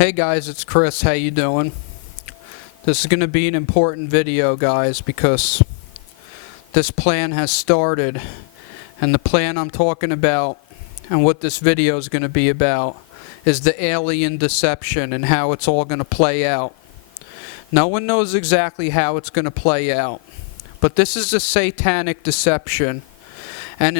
Hey guys, it's Chris. How you doing? This is going to be an important video, guys, because this plan has started, and the plan I'm talking about and what this video is going to be about is the alien deception and how it's all going to play out. No one knows exactly how it's going to play out, but this is a satanic deception, and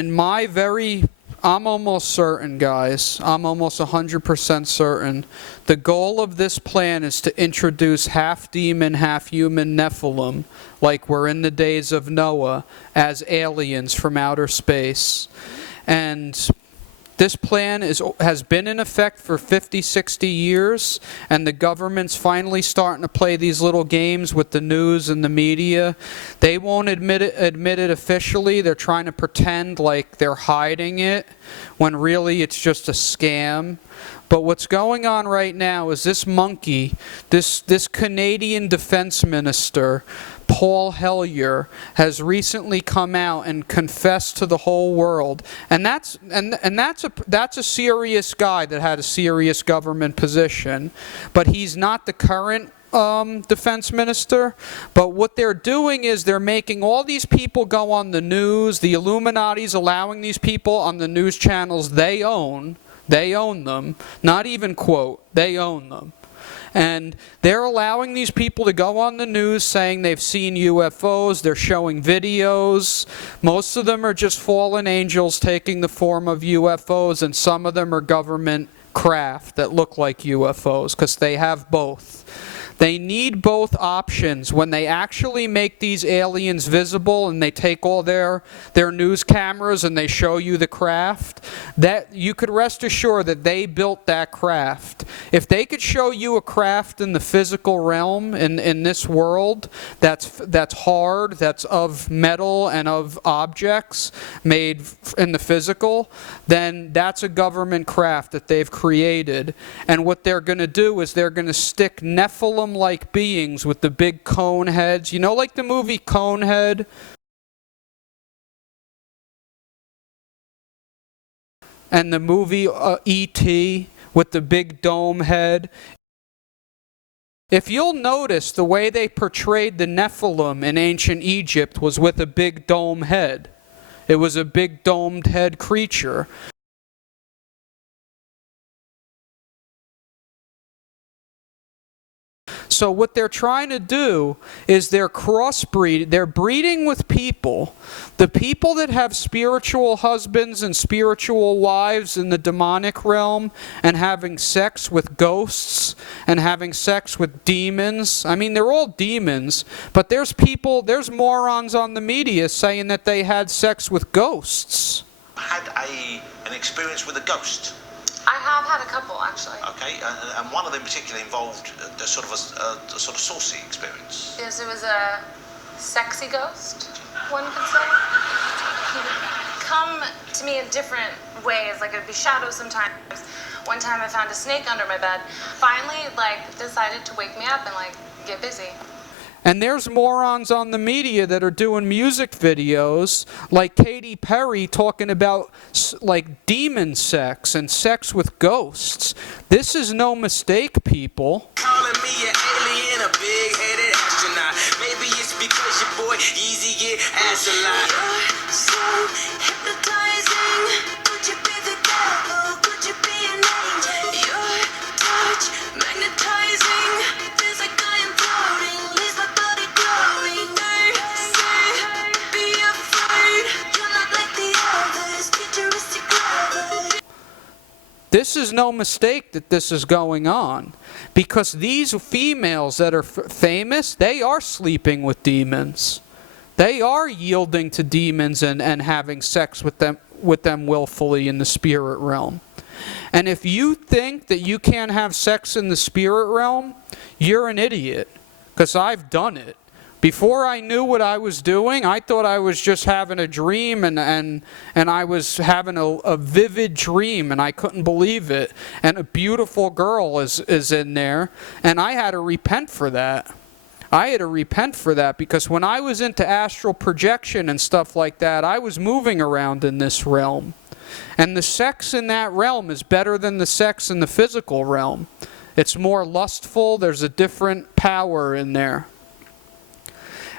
I'm almost certain, guys, I'm almost 100% certain, the goal of this plan is to introduce half demon, half human Nephilim, like we're in the days of Noah, as aliens from outer space. And this plan has been in effect for 50, 60 years, and the government's finally starting to play these little games with the news and the media. They won't admit it officially. They're trying to pretend like they're hiding it, when really it's just a scam. But what's going on right now is this monkey, this Canadian defense minister, Paul Hellyer, has recently come out and confessed to the whole world, and that's a serious guy that had a serious government position, but he's not the current defense minister. But what they're doing is they're making all these people go on the news. The Illuminati's allowing these people on the news channels they own. They own them. Not even quote, they own them. And they're allowing these people to go on the news saying they've seen UFOs. They're showing videos. Most of them are just fallen angels taking the form of UFOs, and some of them are government craft that look like UFOs, because they have both. They need both options. When they actually make these aliens visible and they take all their news cameras and they show you the craft, that you could rest assured that they built that craft. If they could show you a craft in the physical realm, in this world, that's hard, that's of metal and of objects made in the physical, then that's a government craft that they've created. And what they're going to do is they're going to stick Nephilim-like beings with the big cone heads. You know, like the movie Conehead? And the movie E.T. with the big dome head. If you'll notice, the way they portrayed the Nephilim in ancient Egypt was with a big dome head. It was a big domed head creature. So what they're trying to do is they're breeding with people. The people that have spiritual husbands and spiritual wives in the demonic realm, and having sex with ghosts and having sex with demons. I mean, they're all demons, but there's morons on the media saying that they had sex with ghosts. Had an experience with a ghost? I have had a couple, actually. Okay, and one of them particularly involved a sort of saucy experience. Yes, it was a sexy ghost, one could say. He would come to me in different ways, like it would be shadows sometimes. One time I found a snake under my bed. Finally, decided to wake me up and, get busy. And there's morons on the media that are doing music videos, like Katy Perry, talking about demon sex and sex with ghosts. This is no mistake, people. Calling me an alien, a big-headed astronaut. Maybe it's because your boy Easy get ass a lot. You're so hypnotizing. Could you be the devil? Could you be an angel? Your touch magnetizing. Feels like I am floating. Leaves my body glowing. Be afraid. You're not like the others. Futuristic lovers. This is no mistake that this is going on, because these females that are famous, they are sleeping with demons. They are yielding to demons and having sex with them willfully in the spirit realm. And if you think that you can't have sex in the spirit realm, you're an idiot, because I've done it. Before I knew what I was doing, I thought I was just having a dream, and I was having a vivid dream, and I couldn't believe it. And a beautiful girl is in there, and I had to repent for that. Because when I was into astral projection and stuff like that, I was moving around in this realm. And the sex in that realm is better than the sex in the physical realm. It's more lustful. There's a different power in there.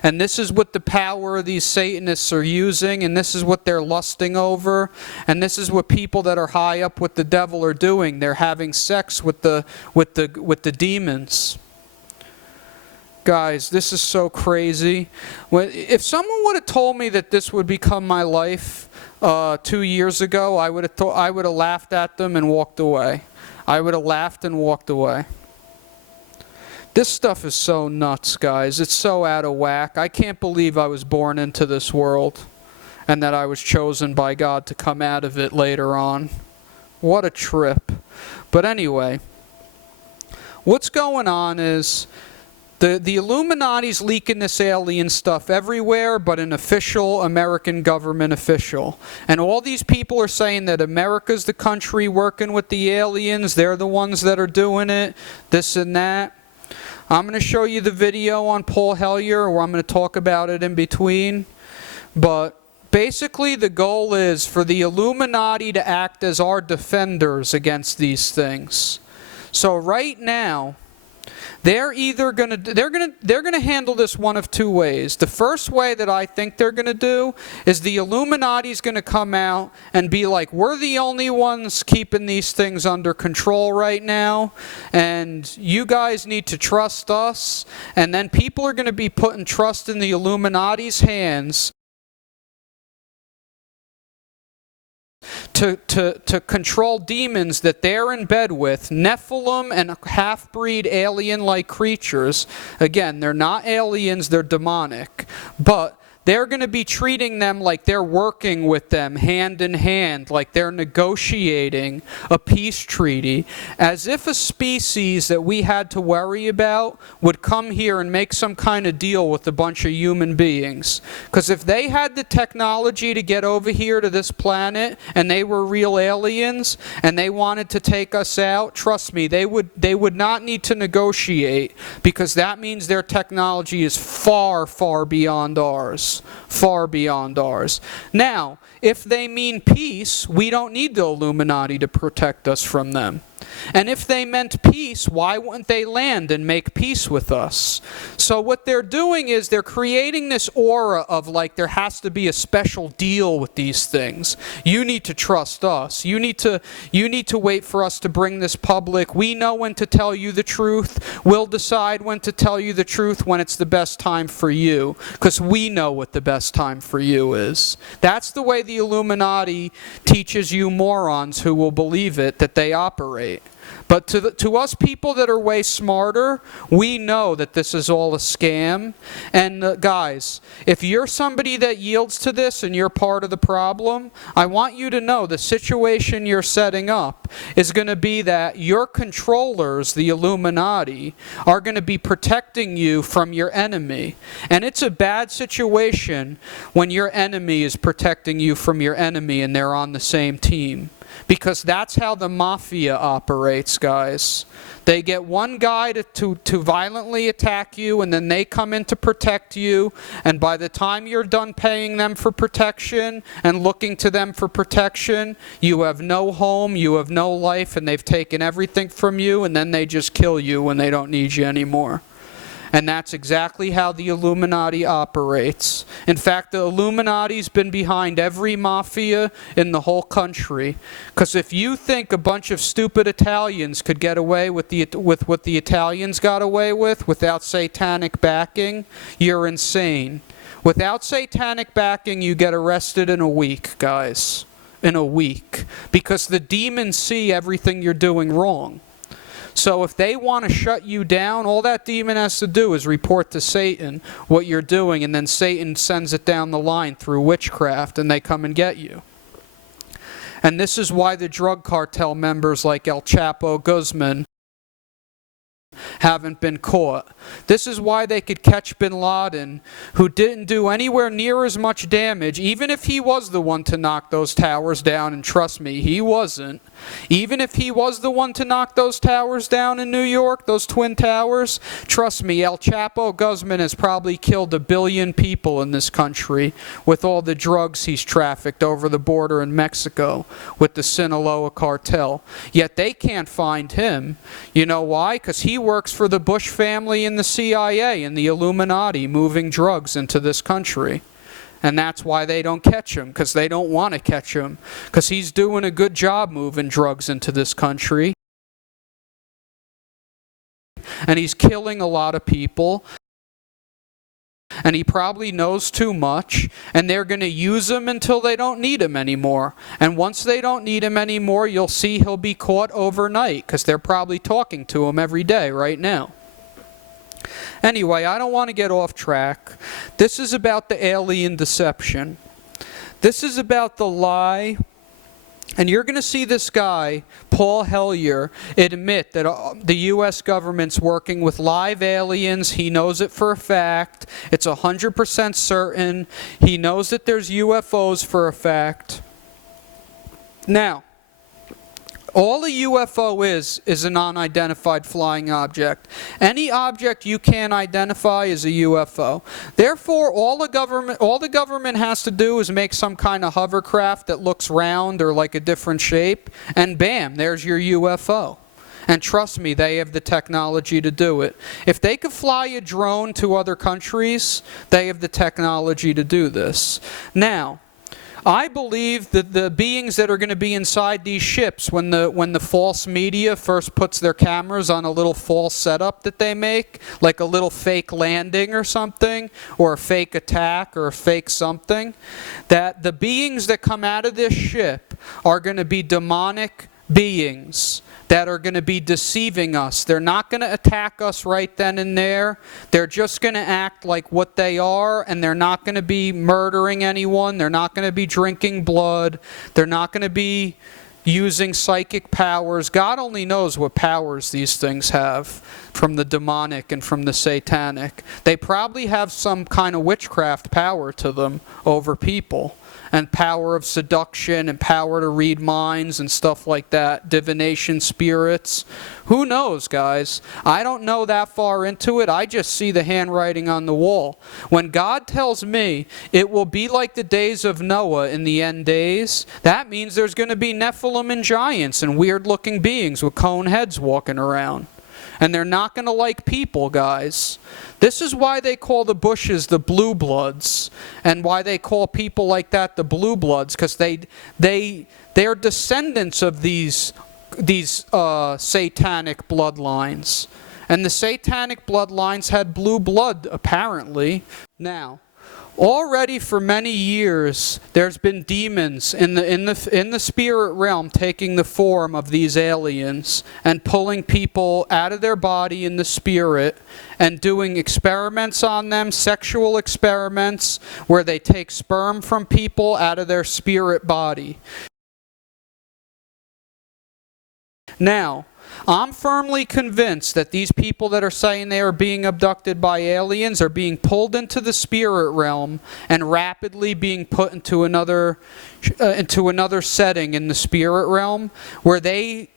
And this is what the power of these Satanists are using, and this is what they're lusting over, and this is what people that are high up with the devil are doing. They're having sex with the demons. Guys, this is so crazy. If someone would have told me that this would become my life 2 years ago, I would have laughed at them and walked away. I would have laughed and walked away. This stuff is so nuts, guys. It's so out of whack. I can't believe I was born into this world and that I was chosen by God to come out of it later on. What a trip. But anyway, what's going on is the Illuminati's leaking this alien stuff everywhere, but an official American government official. And all these people are saying that America's the country working with the aliens. They're the ones that are doing it, this and that. I'm going to show you the video on Paul Hellyer, where I'm going to talk about it in between. But basically the goal is for the Illuminati to act as our defenders against these things. So right now, they're going to handle this one of two ways. The first way that I think they're going to do is the Illuminati's going to come out and be like, we're the only ones keeping these things under control right now, and you guys need to trust us. And then people are going to be putting trust in the Illuminati's hands to control demons that they're in bed with, Nephilim and half-breed alien-like creatures. Again, they're not aliens, they're demonic. But they're going to be treating them like they're working with them hand in hand, like they're negotiating a peace treaty, as if a species that we had to worry about would come here and make some kind of deal with a bunch of human beings. Because if they had the technology to get over here to this planet and they were real aliens and they wanted to take us out, trust me, they would not need to negotiate, because that means their technology is far, far beyond ours. Far beyond ours. Now, if they mean peace, we don't need the Illuminati to protect us from them. And if they meant peace, why wouldn't they land and make peace with us? So what they're doing is they're creating this aura of like there has to be a special deal with these things. You need to trust us. You need to wait for us to bring this public. We know when to tell you the truth. We'll decide when to tell you the truth when it's the best time for you, because we know what the best time for you is. That's the way the Illuminati teaches you morons who will believe it that they operate. But to us people that are way smarter, we know that this is all a scam. And guys, if you're somebody that yields to this and you're part of the problem, I want you to know the situation you're setting up is going to be that your controllers, the Illuminati, are going to be protecting you from your enemy. And it's a bad situation when your enemy is protecting you from your enemy and they're on the same team. Because that's how the mafia operates, guys. They get one guy to violently attack you, and then they come in to protect you. And by the time you're done paying them for protection and looking to them for protection, you have no home, you have no life, and they've taken everything from you, and then they just kill you when they don't need you anymore. And that's exactly how the Illuminati operates. In fact, the Illuminati's been behind every mafia in the whole country. Because if you think a bunch of stupid Italians could get away with what the Italians got away with without satanic backing, you're insane. Without satanic backing, you get arrested in a week, guys. In a week. Because the demons see everything you're doing wrong. So if they want to shut you down, all that demon has to do is report to Satan what you're doing, and then Satan sends it down the line through witchcraft, and they come and get you. And this is why the drug cartel members like El Chapo Guzman haven't been caught. This is why they could catch bin Laden, who didn't do anywhere near as much damage, even if he was the one to knock those towers down, and trust me, he wasn't. Even if he was the one to knock those towers down in New York, those twin towers, trust me, El Chapo Guzman has probably killed 1 billion people in this country with all the drugs he's trafficked over the border in Mexico with the Sinaloa cartel. Yet they can't find him. You know why? Because he works for the Bush family and the CIA and the Illuminati moving drugs into this country. And that's why they don't catch him, because they don't want to catch him, because he's doing a good job moving drugs into this country. And he's killing a lot of people. And he probably knows too much, and they're going to use him until they don't need him anymore. And once they don't need him anymore, you'll see he'll be caught overnight, because they're probably talking to him every day right now. Anyway, I don't want to get off track. This is about the alien deception. This is about the lie. And you're going to see this guy, Paul Hellyer, admit that the U.S. government's working with live aliens. He knows it for a fact. It's 100% certain. He knows that there's UFOs for a fact. Now, all a UFO is an unidentified flying object. Any object you can't identify is a UFO. Therefore, all the government has to do is make some kind of hovercraft that looks round or like a different shape, and bam, there's your UFO. And trust me, they have the technology to do it. If they could fly a drone to other countries, they have the technology to do this. Now, I believe that the beings that are going to be inside these ships, when the false media first puts their cameras on a little false setup that they make, like a little fake landing or something, or a fake attack or a fake something, that the beings that come out of this ship are going to be demonic beings that are going to be deceiving us. They're not going to attack us right then and there. They're just going to act like what they are, and they're not going to be murdering anyone. They're not going to be drinking blood. They're not going to be using psychic powers. God only knows what powers these things have from the demonic and from the satanic. They probably have some kind of witchcraft power to them over people, and power of seduction and power to read minds and stuff like that, divination spirits. Who knows, guys? I don't know that far into it. I just see the handwriting on the wall. When God tells me it will be like the days of Noah in the end days, that means there's going to be Nephilim and giants and weird-looking beings with cone heads walking around. And they're not going to like people, guys. This is why they call the Bushes the Blue Bloods, and why they call people like that the Blue Bloods, because they're descendants of these satanic bloodlines. And the satanic bloodlines had blue blood, apparently. Now, already for many years, there's been demons in the spirit realm taking the form of these aliens and pulling people out of their body in the spirit and doing experiments on them, sexual experiments, where they take sperm from people out of their spirit body. Now, I'm firmly convinced that these people that are saying they are being abducted by aliens are being pulled into the spirit realm and rapidly being put into another setting in the spirit realm, where they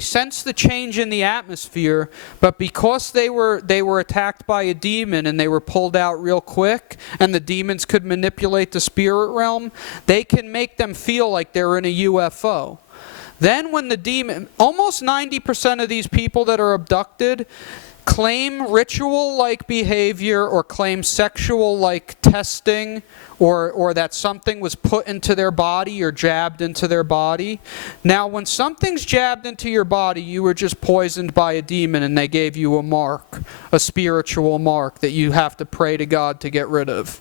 sense the change in the atmosphere, but because they were attacked by a demon and they were pulled out real quick, and the demons could manipulate the spirit realm, they can make them feel like they're in a UFO. Then when the demon, almost 90% of these people that are abducted claim ritual-like behavior or claim sexual-like testing, or that something was put into their body or jabbed into their body. Now, when something's jabbed into your body, you were just poisoned by a demon and they gave you a mark, a spiritual mark that you have to pray to God to get rid of.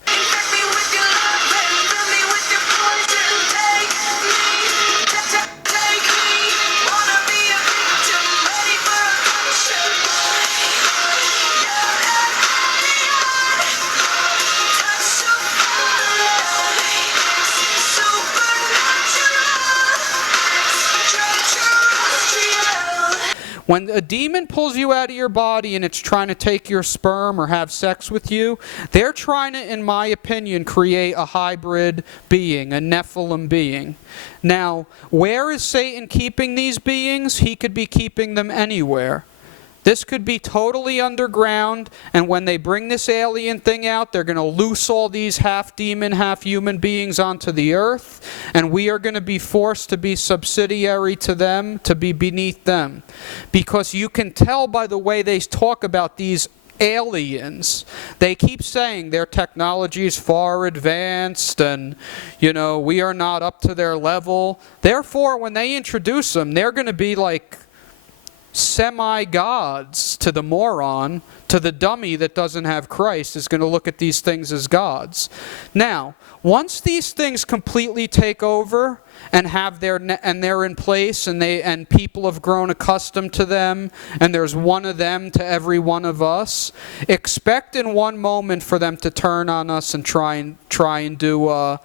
When a demon pulls you out of your body and it's trying to take your sperm or have sex with you, they're trying to, in my opinion, create a hybrid being, a Nephilim being. Now, where is Satan keeping these beings? He could be keeping them anywhere. This could be totally underground, and when they bring this alien thing out, they're going to loose all these half-demon, half-human beings onto the earth, and we are going to be forced to be subsidiary to them, to be beneath them. Because you can tell by the way they talk about these aliens. They keep saying their technology is far advanced and, you know, we are not up to their level. Therefore, when they introduce them, they're going to be like semi-gods to the moron. To the dummy that doesn't have Christ is going to look at these things as gods. Now, once these things completely take over and have and they're in place and people have grown accustomed to them and there's one of them to every one of us, expect in one moment for them to turn on us and try and do a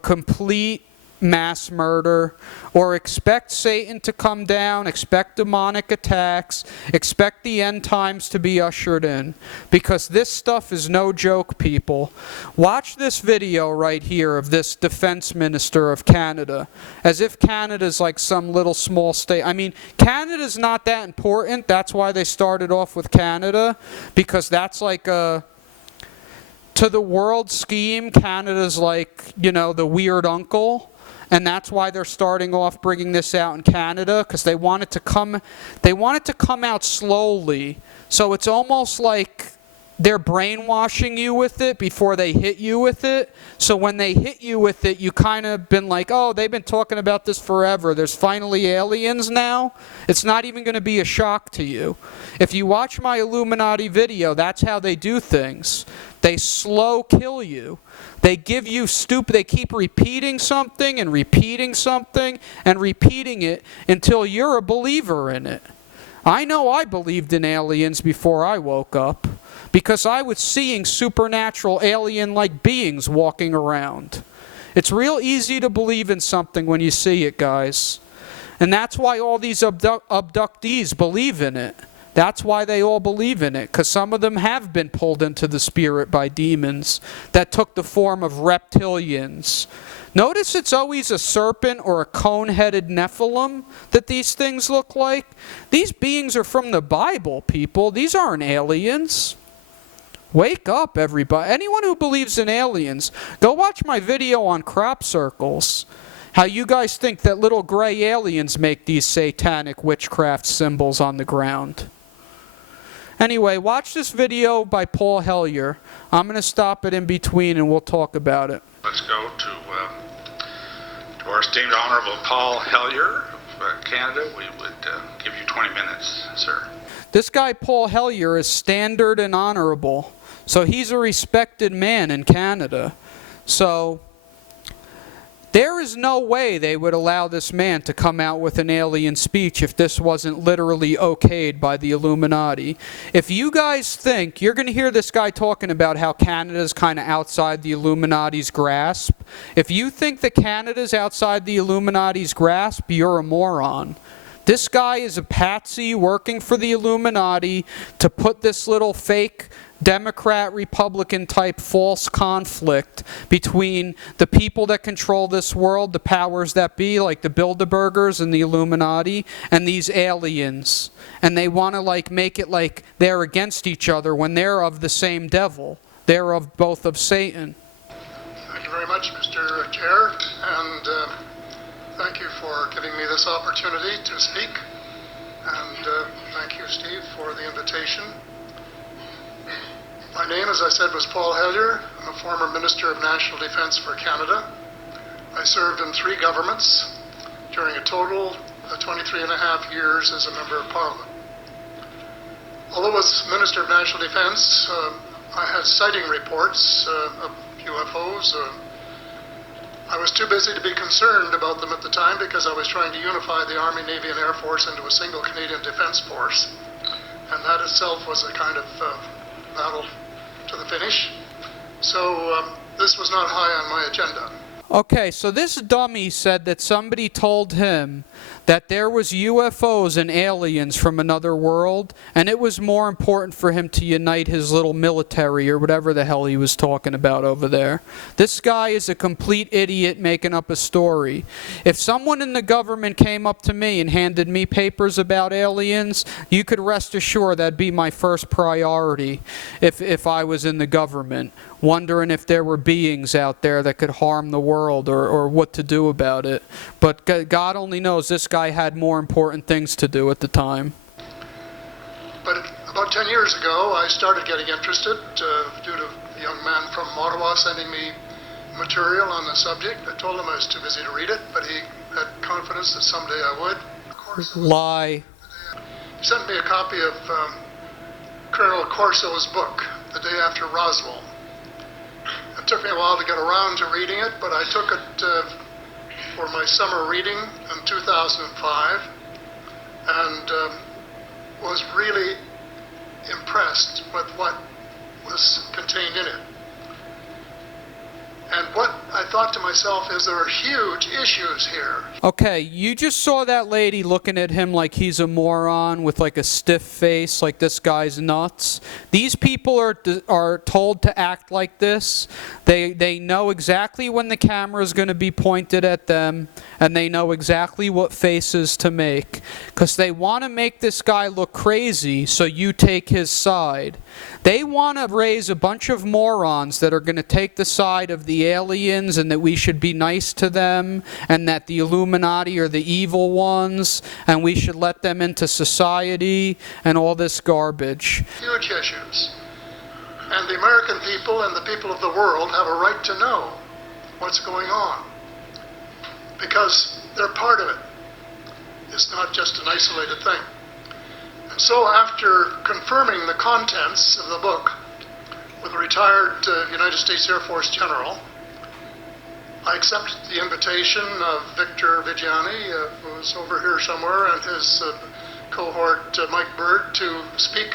complete mass murder, or expect Satan to come down, expect demonic attacks, expect the end times to be ushered in. Because this stuff is no joke, people. Watch this video right here of this defense minister of Canada, as if Canada's like some little small state. I mean, Canada's not that important. That's why they started off with Canada, because that's like a... To the world scheme, Canada's like, you know, the weird uncle. And that's why they're starting off bringing this out in Canada, because they want it to come out slowly. So it's almost like they're brainwashing you with it before they hit you with it. So when they hit you with it, you kind of been like, oh, they've been talking about this forever. There's finally aliens now. It's not even going to be a shock to you. If you watch my Illuminati video, that's how they do things. They slow kill you. They give you they keep repeating something and repeating something and repeating it until you're a believer in it. I know I believed in aliens before I woke up, because I was seeing supernatural alien-like beings walking around. It's real easy to believe in something when you see it, guys. And that's why all these abductees believe in it. That's why they all believe in it, because some of them have been pulled into the spirit by demons that took the form of reptilians. Notice it's always a serpent or a cone-headed Nephilim that these things look like. These beings are from the Bible, people. These aren't aliens. Wake up, everybody. Anyone who believes in aliens, go watch my video on crop circles. How you guys think that little gray aliens make these satanic witchcraft symbols on the ground. Anyway, watch this video by Paul Hellyer. I'm going to stop it in between and we'll talk about it. Let's go to our esteemed Honorable Paul Hellyer of Canada. We would give you 20 minutes, sir. This guy, Paul Hellyer, is standard and honorable. So he's a respected man in Canada. So there is no way they would allow this man to come out with an alien speech if this wasn't literally okayed by the Illuminati. If you guys think, you're going to hear this guy talking about how Canada's kind of outside the Illuminati's grasp. If you think that Canada's outside the Illuminati's grasp, you're a moron. This guy is a patsy working for the Illuminati to put this little fake Democrat-Republican type false conflict between the people that control this world, the powers that be, like the Bilderbergers and the Illuminati, and these aliens. And they want to like make it like they're against each other when they're of the same devil. They're of both of Satan. Thank you very much, Mr. Chair, and thank you for giving me this opportunity to speak. And thank you, Steve, for the invitation. My name, as I said, was Paul Hellyer. I'm a former Minister of National Defence for Canada. I served in 3 governments during a total of 23 and a half years as a Member of Parliament. Although as Minister of National Defence, I had sighting reports of UFOs. I was too busy to be concerned about them at the time because I was trying to unify the Army, Navy and Air Force into a single Canadian Defence Force. And that itself was a kind of battle to the finish. So this was not high on my agenda. Okay, so this dummy said that somebody told him that there was UFOs and aliens from another world, and it was more important for him to unite his little military or whatever the hell he was talking about over there. This guy is a complete idiot making up a story. If someone in the government came up to me and handed me papers about aliens, you could rest assured that'd be my first priority if I was in the government, wondering if there were beings out there that could harm the world or what to do about it. But God only knows this guy had more important things to do at the time. But about 10 years ago, I started getting interested due to a young man from Ottawa sending me material on the subject. I told him I was too busy to read it, but he had confidence that someday I would. Of course, Lie. he sent me a copy of Colonel Corso's book, The Day After Roswell. It took me a while to get around to reading it, but I took it for my summer reading in 2005 and was really impressed with what was contained in it. And what I thought to myself is there are huge issues here. Okay, you just saw that lady looking at him like he's a moron with like a stiff face, like this guy's nuts. These people are told to act like this. They know exactly when the camera is going to be pointed at them, and they know exactly what faces to make. Because they want to make this guy look crazy, so you take his side. They want to raise a bunch of morons that are going to take the side of the aliens and that we should be nice to them and that the Illuminati are the evil ones and we should let them into society and all this garbage. Huge issues. And the American people and the people of the world have a right to know what's going on because they're part of it. It's not just an isolated thing. And so after confirming the contents of the book with a retired United States Air Force general, I accepted the invitation of Victor Vigiani, who's over here somewhere, and his cohort Mike Bird to speak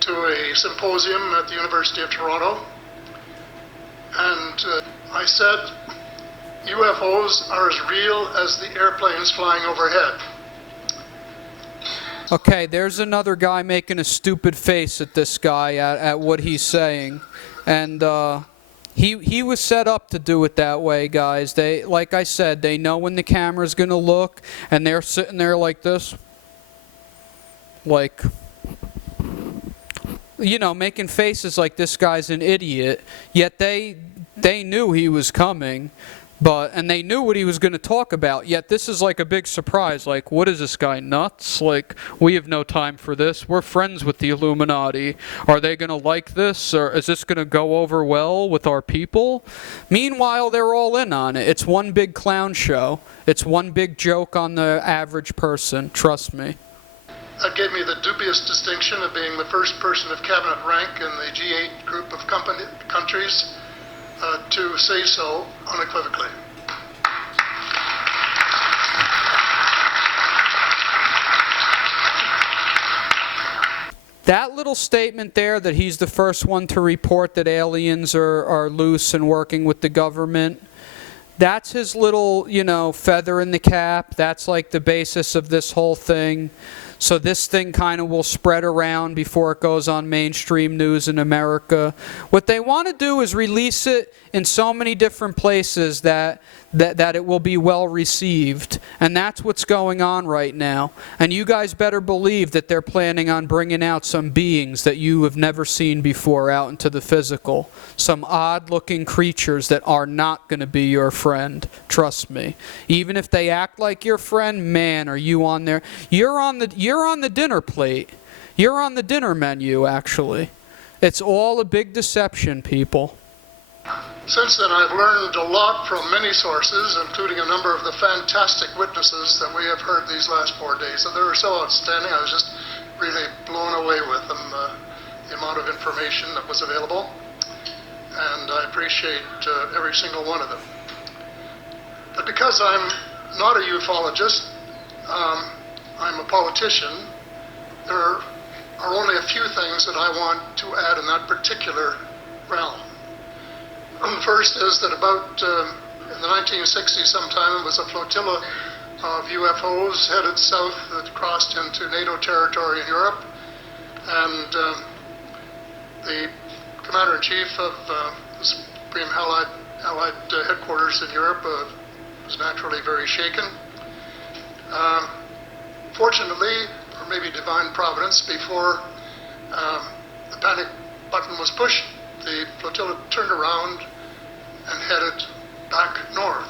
to a symposium at the University of Toronto. And I said, UFOs are as real as the airplanes flying overhead. Okay, there's another guy making a stupid face at this guy at what he's saying. And he was set up to do it that way, guys. They, like I said, they know when the camera's going to look, and they're sitting there like this. Like, you know, making faces like this guy's an idiot. Yet they knew he was coming. And they knew what he was going to talk about, yet this is like a big surprise. Like, what is this guy, nuts? Like, we have no time for this. We're friends with the Illuminati. Are they going to like this? Or is this going to go over well with our people? Meanwhile, they're all in on it. It's one big clown show. It's one big joke on the average person. Trust me. That gave me the dubious distinction of being the first person of cabinet rank in the G8 group of countries to say so unequivocally. That little statement there that he's the first one to report that aliens are loose and working with the government, that's his little, you know, feather in the cap. That's like the basis of this whole thing. So this thing kind of will spread around before it goes on mainstream news in America. What they want to do is release it in so many different places that it will be well received. And that's what's going on right now. And you guys better believe that they're planning on bringing out some beings that you have never seen before out into the physical. Some odd-looking creatures that are not going to be your friend. Trust me. Even if they act like your friend, man, are you on there? You're on the dinner plate. You're on the dinner menu, actually. It's all a big deception, people. Since then, I've learned a lot from many sources, including a number of the fantastic witnesses that we have heard these last 4 days. So they were so outstanding, I was just really blown away with them, the amount of information that was available. And I appreciate every single one of them. But because I'm not a ufologist, I'm a politician, there are only a few things that I want to add in that particular realm. First is that about In the 1960s sometime, it was a flotilla of UFOs headed south that crossed into NATO territory in Europe. And the Commander-in-Chief of the Supreme Allied Headquarters in Europe was naturally very shaken. Fortunately, or maybe divine providence, before the panic button was pushed, the flotilla turned around and headed back north.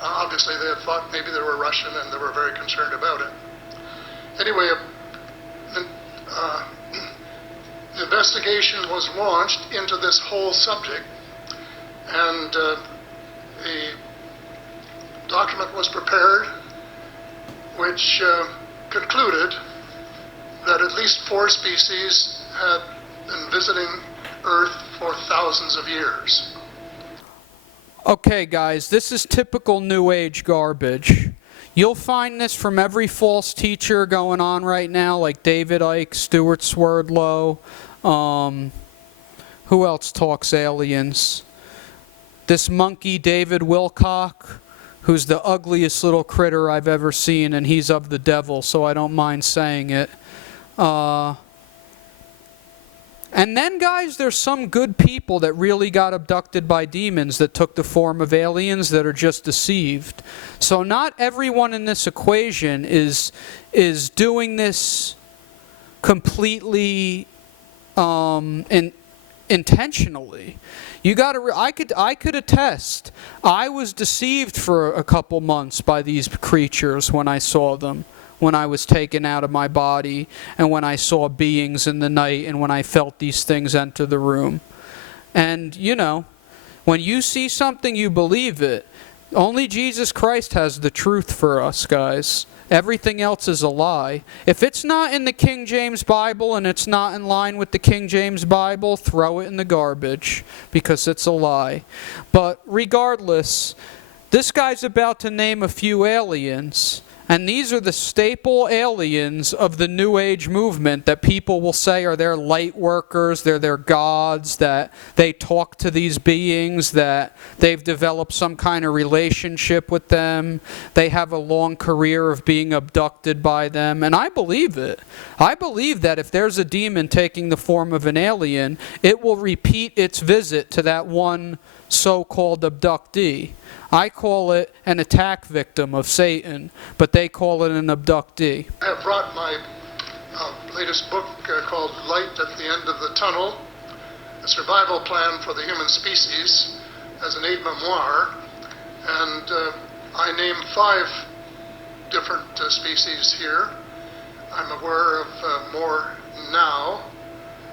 Obviously, they had thought maybe they were Russian, and they were very concerned about it. Anyway, the investigation was launched into this whole subject, and a document was prepared which concluded that at least 4 species had been visiting Earth for thousands of years. Okay, guys, this is typical New Age garbage. You'll find this from every false teacher going on right now, like David Icke, Stuart Swerdlow. Who else talks aliens? This monkey, David Wilcock, who's the ugliest little critter I've ever seen, and he's of the devil, so I don't mind saying it. And then, guys, there's some good people that really got abducted by demons that took the form of aliens that are just deceived. So not everyone in this equation is doing this completely intentionally. You got to. I could attest. I was deceived for a couple months by these creatures when I saw them. When I was taken out of my body, and when I saw beings in the night, and when I felt these things enter the room. And, you know, when you see something, you believe it. Only Jesus Christ has the truth for us, guys. Everything else is a lie. If it's not in the King James Bible, and it's not in line with the King James Bible, throw it in the garbage, because it's a lie. But regardless, this guy's about to name a few aliens. And these are the staple aliens of the New Age movement that people will say are their light workers, they're their gods, that they talk to these beings, that they've developed some kind of relationship with them, they have a long career of being abducted by them, and I believe it. I believe that if there's a demon taking the form of an alien, it will repeat its visit to that one so-called abductee. I call it an attack victim of Satan, but they call it an abductee. I have brought my latest book called Light at the End of the Tunnel, a survival plan for the human species, as an aide-memoir, and I name 5 different species here. I'm aware of more now.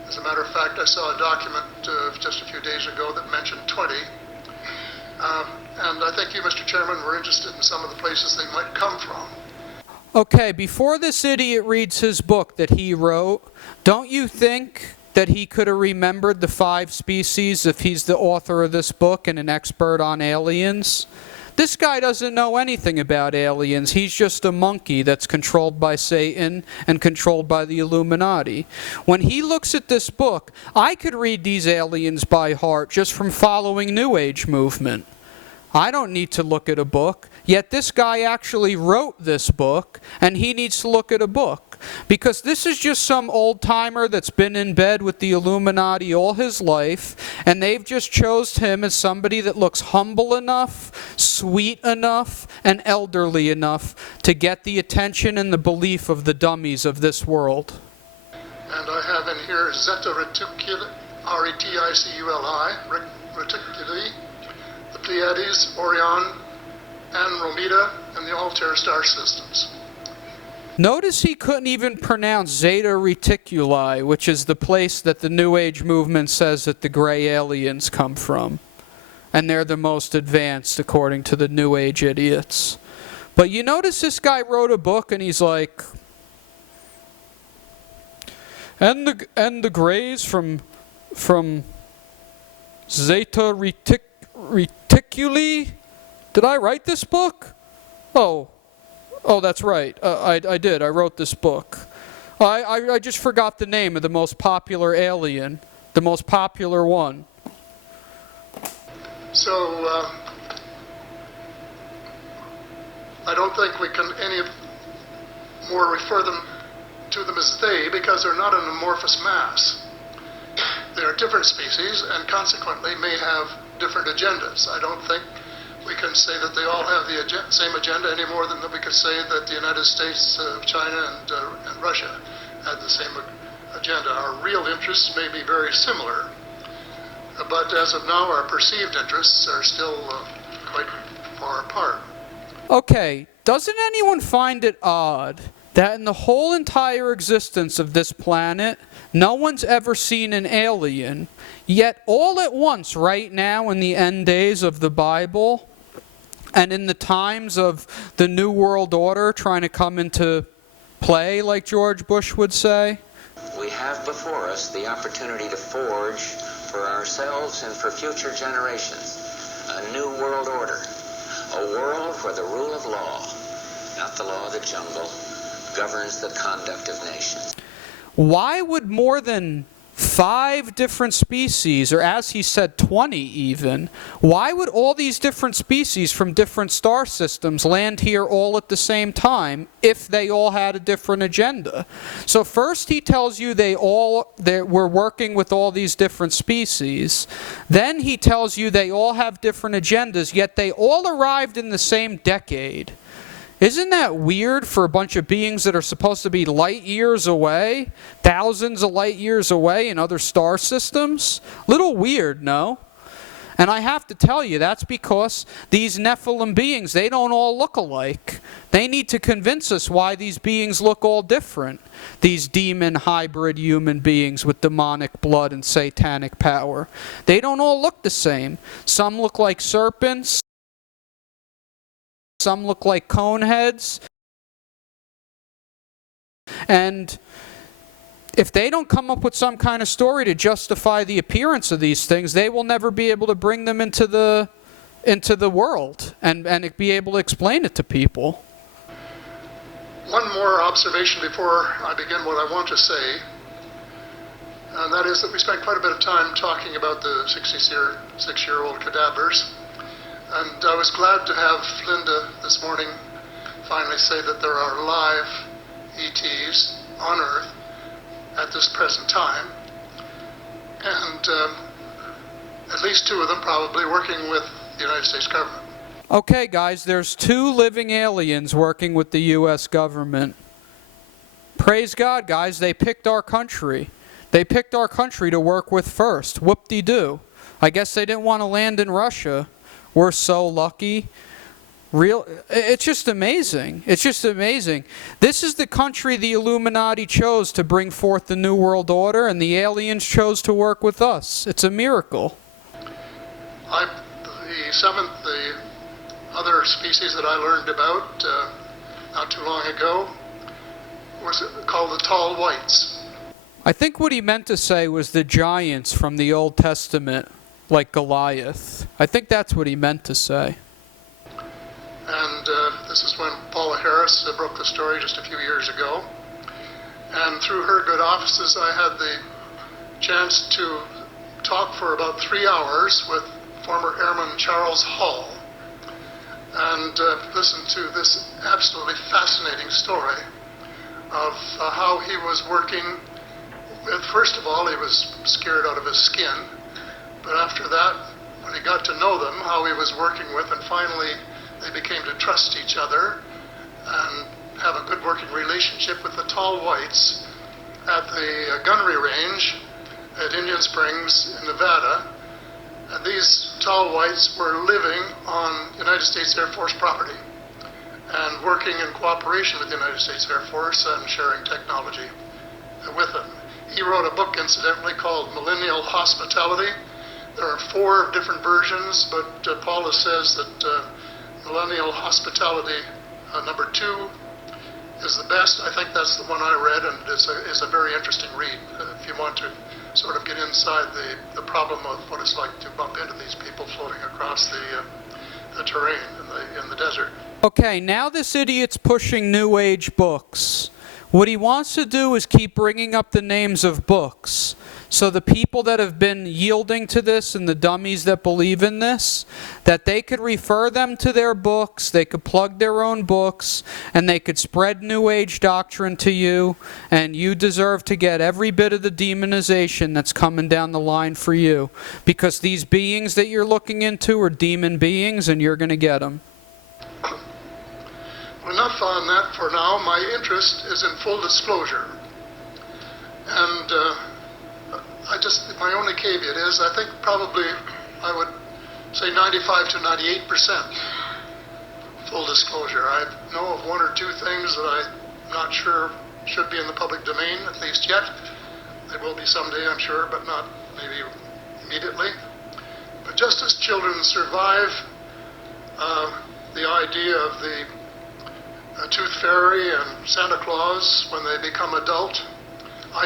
As a matter of fact, I saw a document just a few days ago that mentioned 20. And I think you, Mr. Chairman, were interested in some of the places they might come from. Okay, before this idiot reads his book that he wrote, don't you think that he could have remembered the 5 species if he's the author of this book and an expert on aliens? This guy doesn't know anything about aliens. He's just a monkey that's controlled by Satan and controlled by the Illuminati. When he looks at this book, I could read these aliens by heart just from following New Age movement. I don't need to look at a book. Yet this guy actually wrote this book, and he needs to look at a book. Because this is just some old-timer that's been in bed with the Illuminati all his life, and they've just chose him as somebody that looks humble enough, sweet enough, and elderly enough to get the attention and the belief of the dummies of this world. And I have in here Zeta Reticuli, R-E-T-I-C-U-L-I, Reticuli, the Pleiades, Orion, Andromeda, and the Altair star systems. Notice he couldn't even pronounce Zeta Reticuli, which is the place that the New Age movement says that the gray aliens come from. And they're the most advanced, according to the New Age idiots. But you notice this guy wrote a book, and he's like, and the grays from Zeta Reticuli. Did I write this book? Oh, that's right. I did. I wrote this book. I just forgot the name of the most popular alien, the most popular one. So I don't think we can any more refer to them as they, because they're not an amorphous mass. They are different species and consequently may have different agendas. I don't think we can say that they all have the same agenda any more than that we could say that the United States, China, and Russia had the same agenda. Our real interests may be very similar, but as of now, our perceived interests are still quite far apart. Okay, doesn't anyone find it odd that in the whole entire existence of this planet, no one's ever seen an alien, yet all at once, right now in the end days of the Bible, and in the times of the New World Order trying to come into play, like George Bush would say? We have before us the opportunity to forge for ourselves and for future generations a new world order, a world where the rule of law, not the law of the jungle, governs the conduct of nations. Why would more than 5 different species, or as he said 20 even, why would all these different species from different star systems land here all at the same time if they all had a different agenda? So first he tells you we're working with all these different species. Then he tells you they all have different agendas, yet they all arrived in the same decade. Isn't that weird for a bunch of beings that are supposed to be light years away, thousands of light years away in other star systems? Little weird, no? And I have to tell you, that's because these Nephilim beings, they don't all look alike. They need to convince us why these beings look all different. These demon hybrid human beings with demonic blood and satanic power. They don't all look the same. Some look like serpents. Some look like cone heads. And if they don't come up with some kind of story to justify the appearance of these things, they will never be able to bring them into the world and be able to explain it to people. One more observation before I begin what I want to say, and that is that we spent quite a bit of time talking about the 66-year-old cadavers. And I was glad to have Linda this morning finally say that there are live ETs on Earth at this present time. And at least 2 of them probably working with the United States government. Okay, guys, there's 2 living aliens working with the U.S. government. Praise God, guys, they picked our country. They picked our country to work with first. Whoop-de-doo. I guess they didn't want to land in Russia. We're so lucky. It's just amazing. It's just amazing. This is the country the Illuminati chose to bring forth the New World Order, and the aliens chose to work with us. It's a miracle. The other species that I learned about not too long ago was called the tall whites. I think what he meant to say was the giants from the Old Testament, like Goliath. I think that's what he meant to say. And this is when Paula Harris broke the story just a few years ago. And through her good offices, I had the chance to talk for about 3 hours with former Airman Charles Hall and listen to this absolutely fascinating story of how he was working with, first of all, he was scared out of his skin. But after that, when he got to know them, how he was working with, and finally they became to trust each other and have a good working relationship with the tall whites at the gunnery range at Indian Springs in Nevada. And these tall whites were living on United States Air Force property and working in cooperation with the United States Air Force and sharing technology with them. He wrote a book, incidentally, called Millennial Hospitality. There are 4 different versions, but Paula says that Millennial Hospitality number 2 is the best. I think that's the one I read, and it's a very interesting read if you want to sort of get inside the problem of what it's like to bump into these people floating across the terrain in the desert. Okay, now this idiot's pushing New Age books. What he wants to do is keep bringing up the names of books. So the people that have been yielding to this and the dummies that believe in this, that they could refer them to their books, they could plug their own books, and they could spread New Age doctrine to you, and you deserve to get every bit of the demonization that's coming down the line for you. Because these beings that you're looking into are demon beings, and you're going to get them. Enough on that for now. My interest is in full disclosure. And my only caveat is, I think probably I would say 95 to 98% full disclosure. I know of one or two things that I'm not sure should be in the public domain, at least yet. They will be someday, I'm sure, but not maybe immediately. But just as children survive the idea of the Tooth Fairy and Santa Claus when they become adult.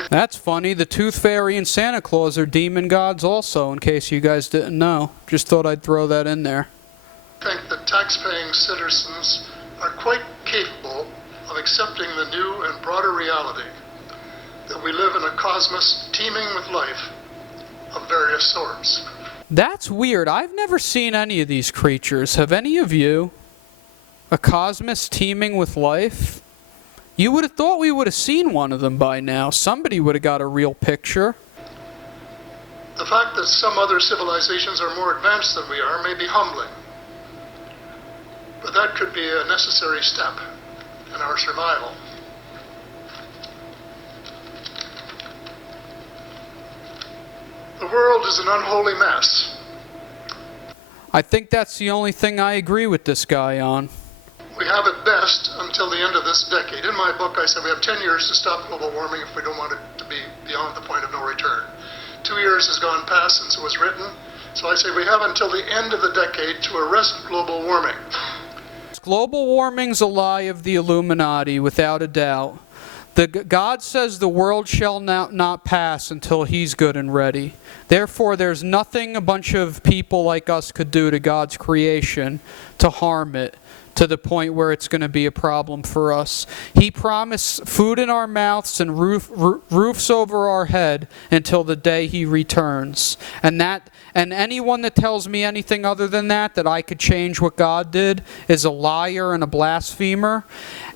That's funny. The Tooth Fairy and Santa Claus are demon gods also, in case you guys didn't know. Just thought I'd throw that in there. I think that tax-paying citizens are quite capable of accepting the new and broader reality that we live in a cosmos teeming with life of various sorts. That's weird. I've never seen any of these creatures. Have any of you? A cosmos teeming with life? You would have thought we would have seen one of them by now. Somebody would have got a real picture. The fact that some other civilizations are more advanced than we are may be humbling. But that could be a necessary step in our survival. The world is an unholy mess. I think that's the only thing I agree with this guy on. We have it best until the end of this decade. In my book, I said we have 10 years to stop global warming if we don't want it to be beyond the point of no return. 2 years has gone past since it was written, so I say we have until the end of the decade to arrest global warming. Global warming's a lie of the Illuminati, without a doubt. God says the world shall not pass until he's good and ready. Therefore, there's nothing a bunch of people like us could do to God's creation to harm it, to the point where it's going to be a problem for us. He promised food in our mouths and roofs over our head until the day he returns. And anyone that tells me anything other than that I could change what God did, is a liar and a blasphemer.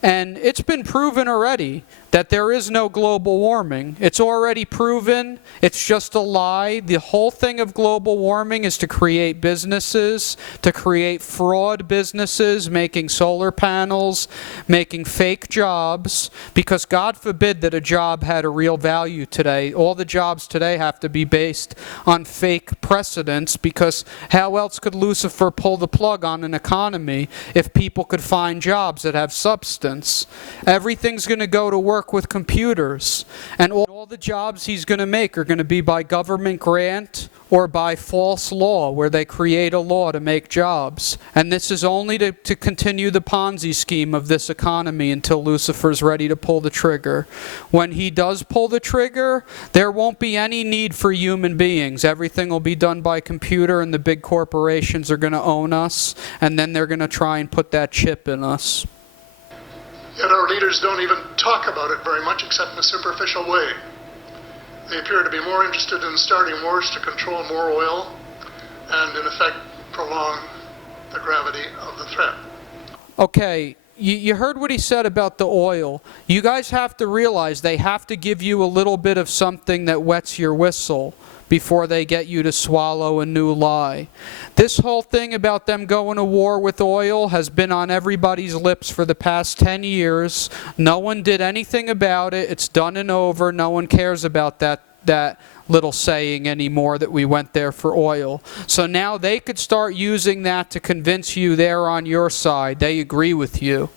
And it's been proven already that there is no global warming. It's already proven. It's just a lie. The whole thing of global warming is to create businesses, to create fraud businesses, making solar panels, making fake jobs, because God forbid that a job had a real value today. All the jobs today have to be based on fake precedents, because how else could Lucifer pull the plug on an economy if people could find jobs that have substance? Everything's going to go to work with computers, and all the jobs he's going to make are going to be by government grant or by false law, where they create a law to make jobs. And this is only to continue the Ponzi scheme of this economy until Lucifer's ready to pull the trigger. When he does pull the trigger, there won't be any need for human beings. Everything will be done by computer, and the big corporations are going to own us, and then they're going to try and put that chip in us. Yet our leaders don't even talk about it very much, except in a superficial way. They appear to be more interested in starting wars to control more oil and, in effect, prolong the gravity of the threat. Okay, you heard what he said about the oil. You guys have to realize they have to give you a little bit of something that wets your whistle before they get you to swallow a new lie. This whole thing about them going to war with oil has been on everybody's lips for the past 10 years. No one did anything about it. It's done and over. No one cares about that little saying anymore that we went there for oil. So now they could start using that to convince you they're on your side. They agree with you.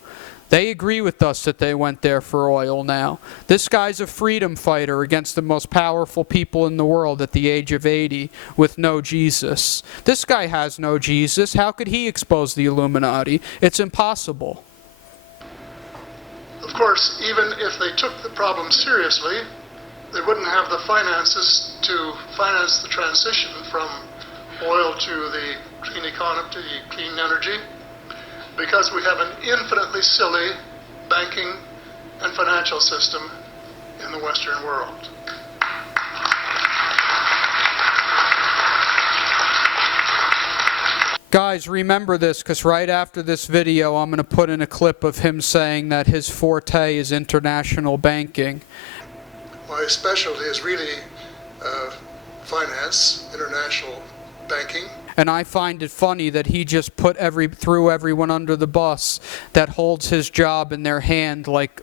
They agree with us that they went there for oil now. This guy's a freedom fighter against the most powerful people in the world at the age of 80 with no Jesus. This guy has no Jesus. How could he expose the Illuminati? It's impossible. Of course, even if they took the problem seriously, they wouldn't have the finances to finance the transition from oil to the clean economy, to clean energy, because we have an infinitely silly banking and financial system in the Western world. Guys, remember this, because right after this video, I'm going to put in a clip of him saying that his forte is international banking. My specialty is really finance, international banking. And I find it funny that he just threw everyone under the bus that holds his job in their hand like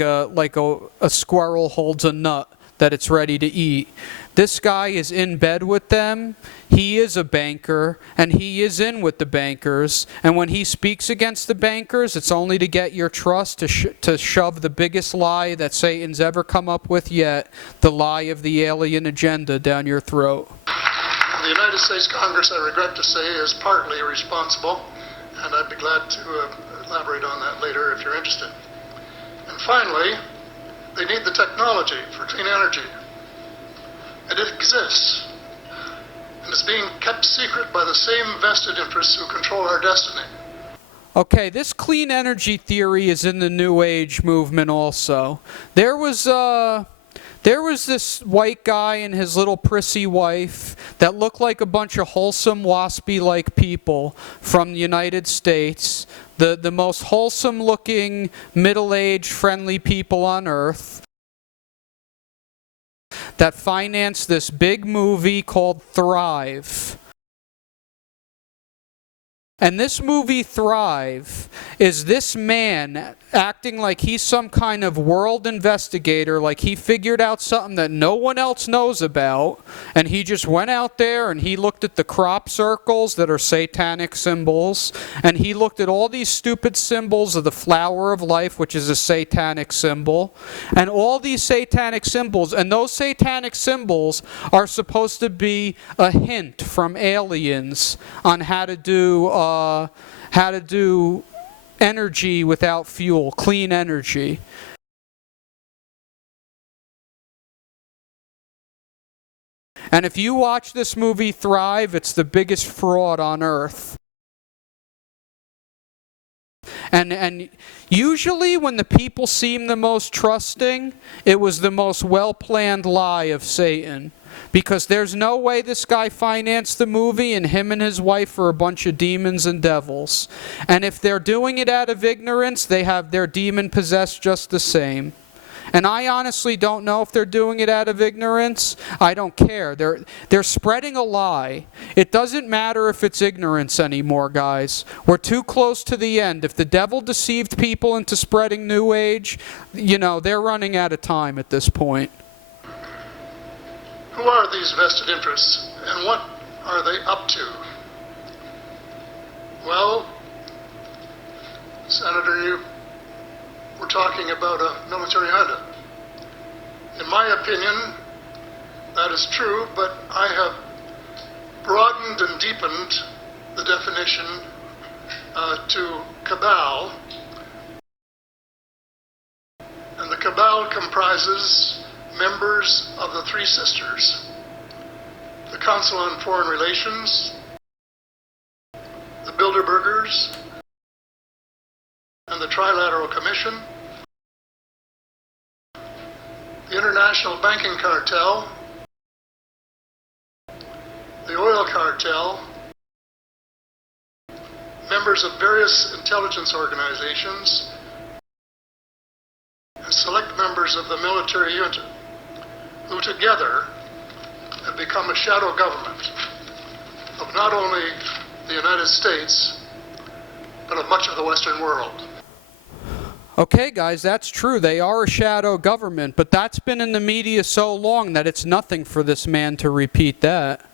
a squirrel holds a nut that it's ready to eat. This guy is in bed with them. He is a banker, and he is in with the bankers. And when he speaks against the bankers, it's only to get your trust to shove the biggest lie that Satan's ever come up with yet, the lie of the alien agenda, down your throat. The United States Congress, I regret to say, is partly responsible, and I'd be glad to elaborate on that later if you're interested. And finally, they need the technology for clean energy. And it exists, and it's being kept secret by the same vested interests who control our destiny. Okay, this clean energy theory is in the New Age movement also. There was this white guy and his little prissy wife that looked like a bunch of wholesome, waspy-like people from the United States, the most wholesome-looking, middle-aged, friendly people on Earth, that financed this big movie called Thrive. And this movie, Thrive, is this man acting like he's some kind of world investigator, like he figured out something that no one else knows about, and he just went out there and he looked at the crop circles that are satanic symbols, and he looked at all these stupid symbols of the flower of life, which is a satanic symbol, and all these satanic symbols, and those satanic symbols are supposed to be a hint from aliens on how to do energy without fuel, clean energy. And if you watch this movie Thrive, it's the biggest fraud on earth. And usually when the people seem the most trusting, it was the most well-planned lie of Satan. Because there's no way this guy financed the movie, and him and his wife are a bunch of demons and devils. And if they're doing it out of ignorance, they're demon-possessed just the same. And I honestly don't know if they're doing it out of ignorance. I don't care. They're spreading a lie. It doesn't matter if it's ignorance anymore, guys. We're too close to the end. If the devil deceived people into spreading New Age, they're running out of time at this point. Who are these vested interests, and what are they up to? Well, Senator, you were talking about a military junta. In my opinion, that is true, but I have broadened and deepened the definition to cabal. And the cabal comprises members of the Three Sisters, the Council on Foreign Relations, the Bilderbergers, and the Trilateral Commission, the International Banking Cartel, the Oil Cartel, members of various intelligence organizations, and select members of the military junta, who together have become a shadow government of not only the United States, but of much of the Western world. Okay, guys, that's true. They are a shadow government, but that's been in the media so long that it's nothing for this man to repeat that.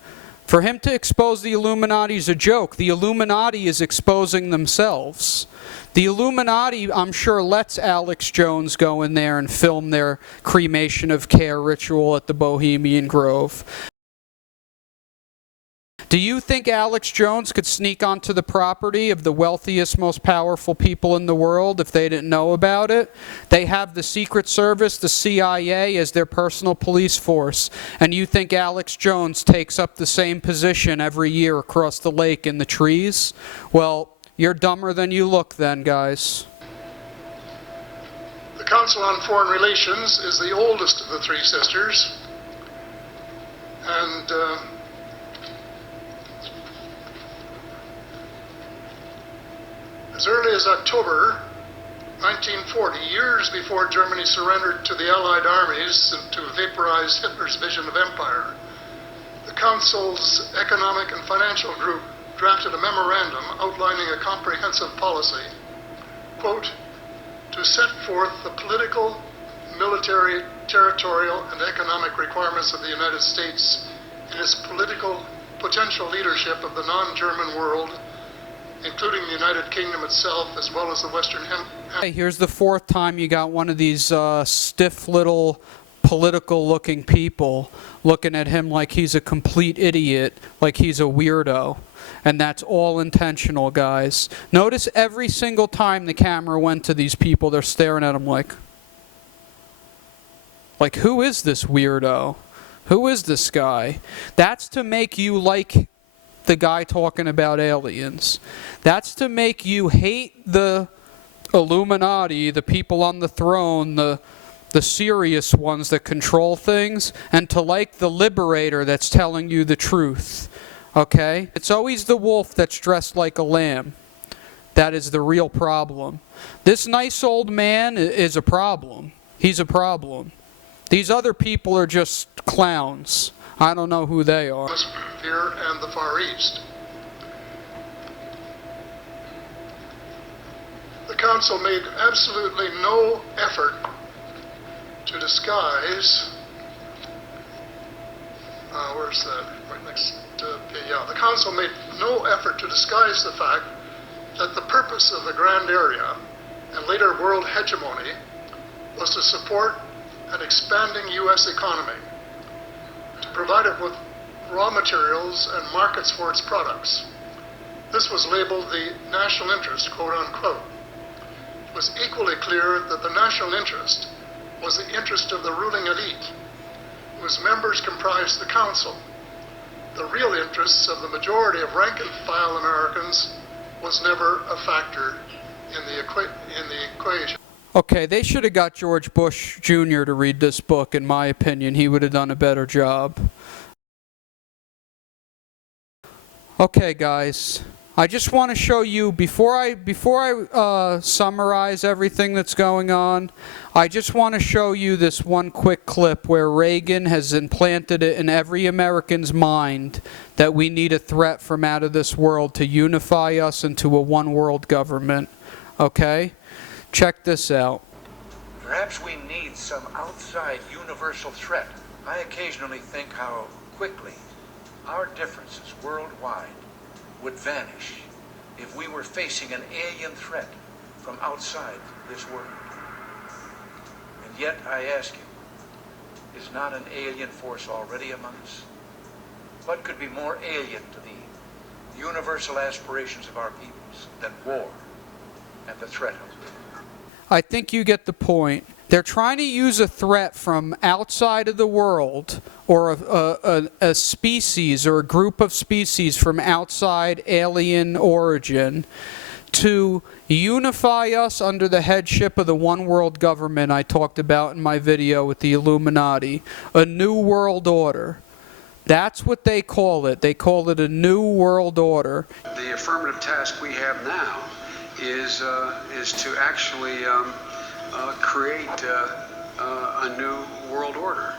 For him to expose the Illuminati is a joke. The Illuminati is exposing themselves. The Illuminati, I'm sure, lets Alex Jones go in there and film their cremation of care ritual at the Bohemian Grove. Do you think Alex Jones could sneak onto the property of the wealthiest, most powerful people in the world if they didn't know about it? They have the Secret Service, the CIA, as their personal police force. And you think Alex Jones takes up the same position every year across the lake in the trees? Well, you're dumber than you look then, guys. Council on Foreign Relations is the oldest of the three sisters, and as early as October 1940, years before Germany surrendered to the Allied armies and to vaporize Hitler's vision of empire, the Council's Economic and Financial Group drafted a memorandum outlining a comprehensive policy, quote, to set forth the political, military, territorial, and economic requirements of the United States in its political potential leadership of the non-German world, including the United Kingdom itself, as well as the Western Hemisphere. Hey, here's the fourth time you got one of these stiff little political-looking people looking at him like he's a complete idiot, like he's a weirdo. And that's all intentional, guys. Notice every single time the camera went to these people, they're staring at him like, who is this weirdo? Who is this guy? That's to make you like the guy talking about aliens. That's to make you hate the Illuminati, the people on the throne, the serious ones that control things, and to like the liberator that's telling you the truth. Okay? It's always the wolf that's dressed like a lamb. That is the real problem. This nice old man is a problem. He's a problem. These other people are just clowns. I don't know who they are. Here and the Far East. The Council made absolutely no effort to disguise, where's that? Right next to, yeah, the Council made no effort to disguise the fact that the purpose of the Grand Area and later world hegemony was to support an expanding U.S. economy, to provide it with raw materials and markets for its products. This was labeled the national interest, quote unquote. It was equally clear that the national interest was the interest of the ruling elite, whose members comprised the Council. The real interests of the majority of rank-and-file Americans was never a factor in the equation. Okay, they should have got George Bush Jr. to read this book, in my opinion. He would have done a better job. Okay, guys. I just want to show you, before I summarize everything that's going on, I just want to show you this one quick clip where Reagan has implanted it in every American's mind that we need a threat from out of this world to unify us into a one-world government. Okay? Check this out. Perhaps we need some outside universal threat. I occasionally think how quickly our differences worldwide would vanish if we were facing an alien threat from outside this world. And yet, I ask you, is not an alien force already among us? What could be more alien to the universal aspirations of our peoples than war and the threat of it? I think you get the point. They're trying to use a threat from outside of the world, or a species or a group of species from outside alien origin, to unify us under the headship of the one world government I talked about in my video with the Illuminati. A new world order. That's what they call it. They call it a new world order. The affirmative task we have now is to actually create a new world order.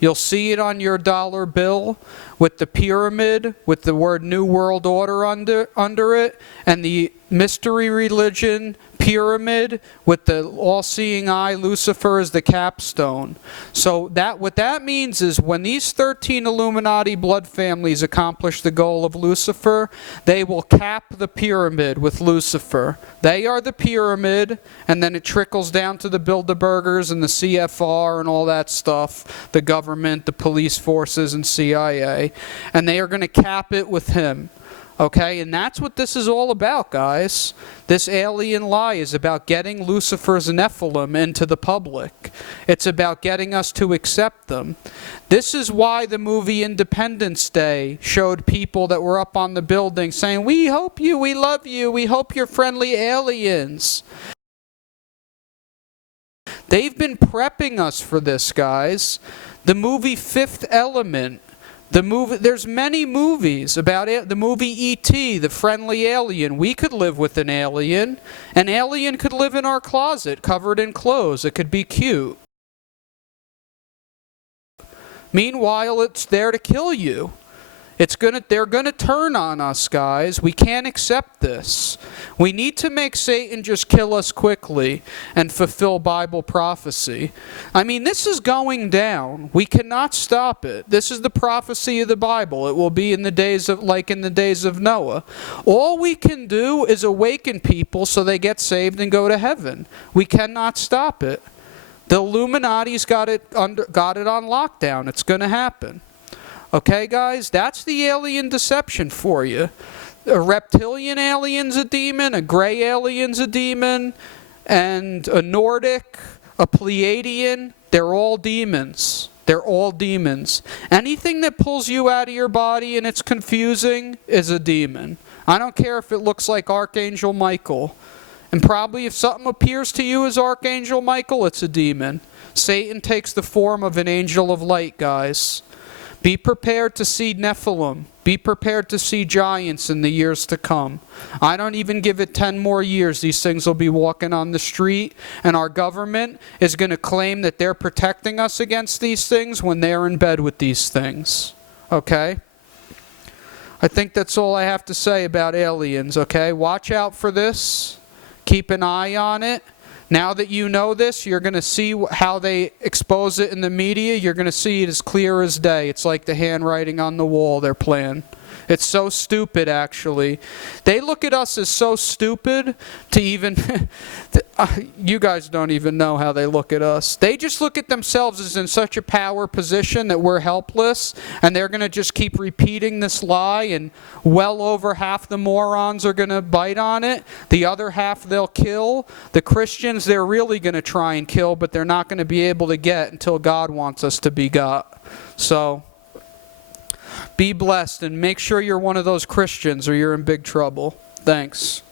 You'll see it on your dollar bill with the pyramid, with the word New World Order under it, and the mystery religion pyramid with the all-seeing eye, Lucifer, as the capstone. So what that means is when these 13 Illuminati blood families accomplish the goal of Lucifer, they will cap the pyramid with Lucifer. They are the pyramid, and then it trickles down to the Bilderbergers and the CFR and all that stuff, the government, the police forces, and CIA. And they are going to cap it with him. Okay, and that's what this is all about, guys. This alien lie is about getting Lucifer's Nephilim into the public. It's about getting us to accept them. This is why the movie Independence Day showed people that were up on the building saying, "We hope you, we love you, we hope you're friendly aliens." They've been prepping us for this, guys. The movie Fifth Element. There's many movies about it. The movie E.T., the friendly alien. We could live with an alien. An alien could live in our closet covered in clothes. It could be cute. Meanwhile, it's there to kill you. They're gonna turn on us, guys. We can't accept this. We need to make Satan just kill us quickly and fulfill Bible prophecy. I mean, this is going down. We cannot stop it. This is the prophecy of the Bible. It will be in the days of Noah. All we can do is awaken people so they get saved and go to heaven. We cannot stop it. The Illuminati's got it on lockdown. It's going to happen. Okay, guys, that's the alien deception for you. A reptilian alien's a demon, a gray alien's a demon, and a Nordic, a Pleiadian, they're all demons. They're all demons. Anything that pulls you out of your body and it's confusing is a demon. I don't care if it looks like Archangel Michael. And probably if something appears to you as Archangel Michael, it's a demon. Satan takes the form of an angel of light, guys. Be prepared to see Nephilim. Be prepared to see giants in the years to come. I don't even give it 10 more years. These things will be walking on the street, and our government is going to claim that they're protecting us against these things when they're in bed with these things. Okay? I think that's all I have to say about aliens, okay? Watch out for this. Keep an eye on it. Now that you know this, you're going to see how they expose it in the media. You're going to see it as clear as day. It's like the handwriting on the wall, their plan. It's so stupid, actually. They look at us as so stupid to even... you guys don't even know how they look at us. They just look at themselves as in such a power position that we're helpless, and they're going to just keep repeating this lie, and well over half the morons are going to bite on it. The other half they'll kill. The Christians they're really going to try and kill, but they're not going to be able to get until God wants us to be got. So... be blessed and make sure you're one of those Christians or you're in big trouble. Thanks.